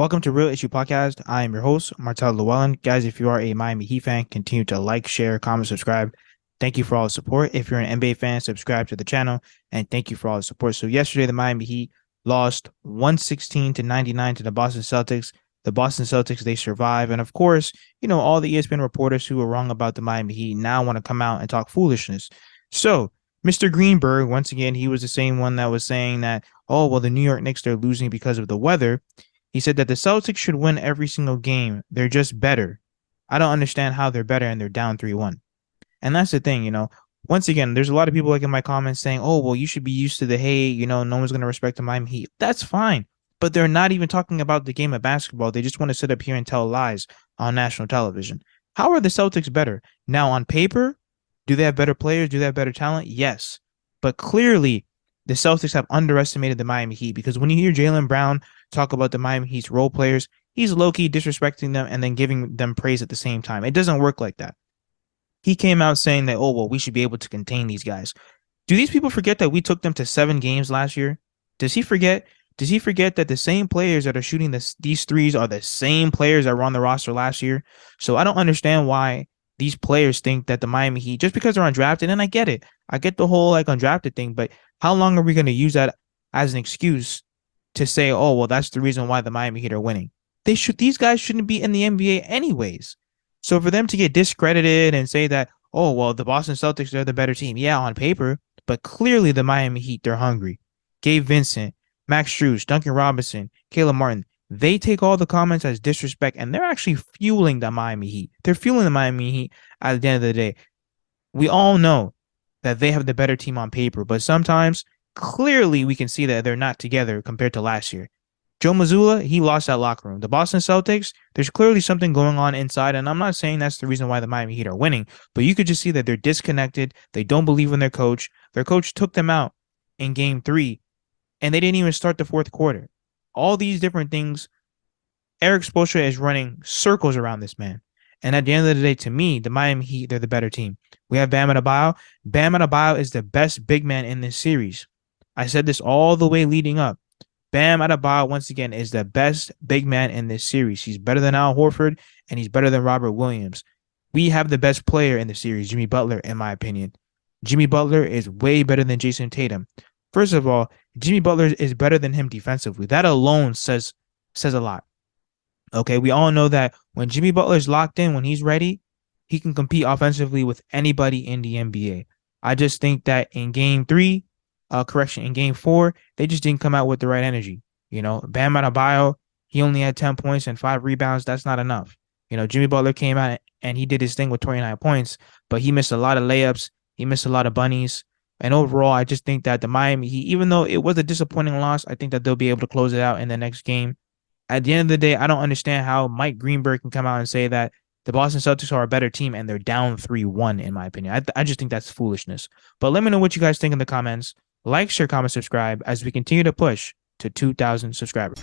Welcome to Real Issue Podcast. I am your host, Martel Llewellyn. Guys, if you are a Miami Heat fan, continue to like, share, comment, subscribe. Thank you for all the support. If you're an NBA fan, subscribe to the channel, and thank you for all the support. So yesterday, the Miami Heat lost 116-99 to the Boston Celtics. The Boston Celtics, they survive. And of course, all the ESPN reporters who were wrong about the Miami Heat now want to come out and talk foolishness. So Mr. Greenberg, once again, he was the same one that was saying that, oh, well, the New York Knicks, they're losing because of the weather. He said that the Celtics should win every single game. They're just better. I don't understand how they're better and they're down 3-1. And that's the thing, Once again, there's a lot of people like in my comments saying, oh, well, you should be used to the hate. No one's going to respect the Miami Heat. That's fine. But they're not even talking about the game of basketball. They just want to sit up here and tell lies on national television. How are the Celtics better? Now, on paper, do they have better players? Do they have better talent? Yes. But clearly, the Celtics have underestimated the Miami Heat because when you hear Jaylen Brown talk about the Miami Heat's role players, he's low-key disrespecting them and then giving them praise at the same time. It doesn't work like that. He came out saying that, oh, well, we should be able to contain these guys. Do these people forget that we took them to 7 games last year? Does he forget? Does he forget that the same players that are shooting these threes are the same players that were on the roster last year? So I don't understand why these players think that the Miami Heat, just because they're undrafted, and I get it. I get the whole undrafted thing, but how long are we going to use that as an excuse to say, oh, well, that's the reason why the Miami Heat are winning? These guys shouldn't be in the NBA anyways. So for them to get discredited and say that, oh, well, the Boston Celtics, they're the better team. Yeah, on paper, but clearly the Miami Heat, they're hungry. Gabe Vincent, Max Strus, Duncan Robinson, Caleb Martin, they take all the comments as disrespect, and they're actually fueling the Miami Heat. They're fueling the Miami Heat at the end of the day. We all know that they have the better team on paper, but sometimes clearly we can see that they're not together compared to last year. Joe Mazzulla, he lost that locker room. The Boston Celtics, there's clearly something going on inside, and I'm not saying that's the reason why the Miami Heat are winning, but you could just see that they're disconnected. They don't believe in their coach. Their coach took them out in game 3, and they didn't even start the fourth quarter. All these different things, Eric Spoelstra is running circles around this man. And at the end of the day, to me, the Miami Heat, they're the better team. We have Bam Adebayo. Bam Adebayo is the best big man in this series. I said this all the way leading up. Bam Adebayo, once again, is the best big man in this series. He's better than Al Horford, and he's better than Robert Williams. We have the best player in the series, Jimmy Butler, in my opinion. Jimmy Butler is way better than Jason Tatum. First of all, Jimmy Butler is better than him defensively. That alone says a lot. Okay, we all know that when Jimmy Butler's locked in, when he's ready, he can compete offensively with anybody in the NBA. I just think that in game 3, in game 4, they just didn't come out with the right energy. Bam Adebayo, he only had 10 points and 5 rebounds. That's not enough. Jimmy Butler came out and he did his thing with 29 points, but he missed a lot of layups. He missed a lot of bunnies. And overall, I just think that the Miami Heat, even though it was a disappointing loss, I think that they'll be able to close it out in the next game. At the end of the day, I don't understand how Mike Greenberg can come out and say that the Boston Celtics are a better team and they're down 3-1, in my opinion. I just think that's foolishness. But let me know what you guys think in the comments. Like, share, comment, subscribe as we continue to push to 2,000 subscribers.